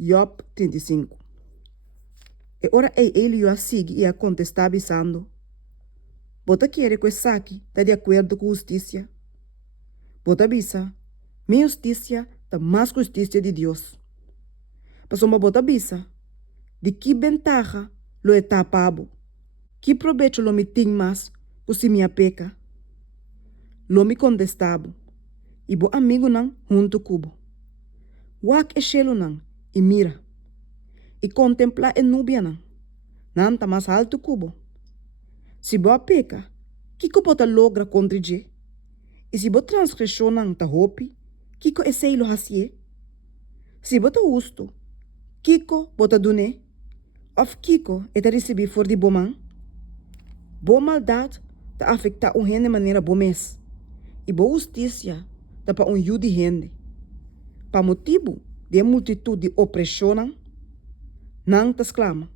Job 35. E ora ele o sigue e a contestar avisando. Bota quer que saque está de acordo com justiça. Bota avisa, minha justiça está mais justiça de Deus. Mas uma bota avisa, de que ventaja lo está pabo? Que proveito lo me tem mais por se minha peca? Lo me contestabo, e bo amigo não junto cubo. Wak e shelo não, e mira. E contempla e nubia não tá mais alto cubo. Se boa peca, que bota logra contra je? E se bo transgressão não tá hopi, que é seilo hasie? Se bota justo, kiko bota dune? Of kiko é ta receber for de boman? Boa maldade tá afecta gente de maneira bomes. E boa justiça tá para yude gente. Pa motivo de multitud de opressão, não tas clama.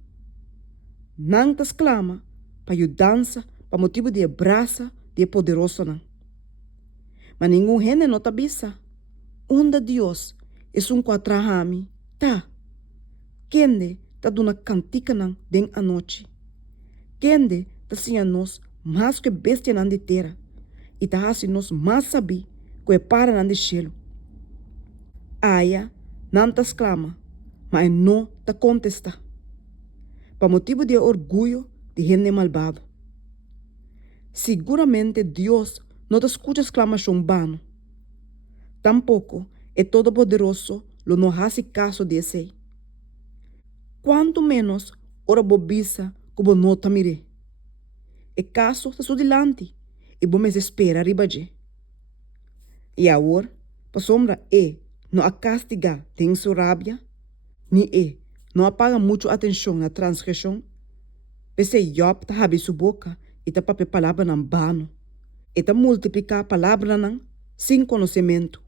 Não tas clama para dança, pa motivo de abraça de poderoso não. Mas nenhum gente não tá bisa. Onda Deus é quatrahami, tá? Kende tá duna cantica não den a noite. Kende tá sinha nós mais que bestia não de terra. E tá assim nós mais sabi que é para não de chelo. Aya não tá exclama, mas não tá contesta. Pa motivo de orgulho de gente malvado. Seguramente Deus não te escuta exclamação vano. Tampouco é todo poderoso lo não hace caso de esse. Quanto menos ora bobisa como não ta mire. E caso está sudilante e bom me espera ribaje. E agora, pa sombra não a castigar tem sua rabia, ni não apaga muito atenção na transgressão. Pese Job ta habi sua boca e ta pape palavra nan vano. E ta multiplicar a palavra nan sem conhecimento.